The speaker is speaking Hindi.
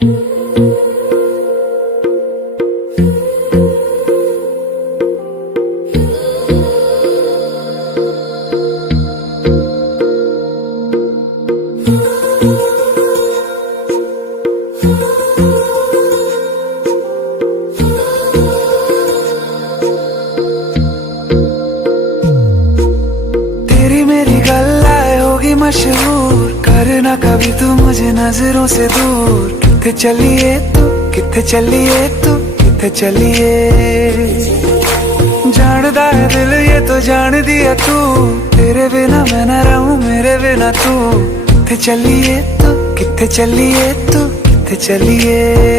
तेरी मेरी गल्लाए होगी मशहूर, करना कभी तू मुझे नजरों से दूर। किथे चलिए तू, किथे चलिए तू, किथे चलिए। जानदा है दिल ये तो जान दिया तू, तेरे बिना मैं न रहूं मेरे बिना तू। किथे चलिए तू, किथे चलिए तू, किथे चलिए।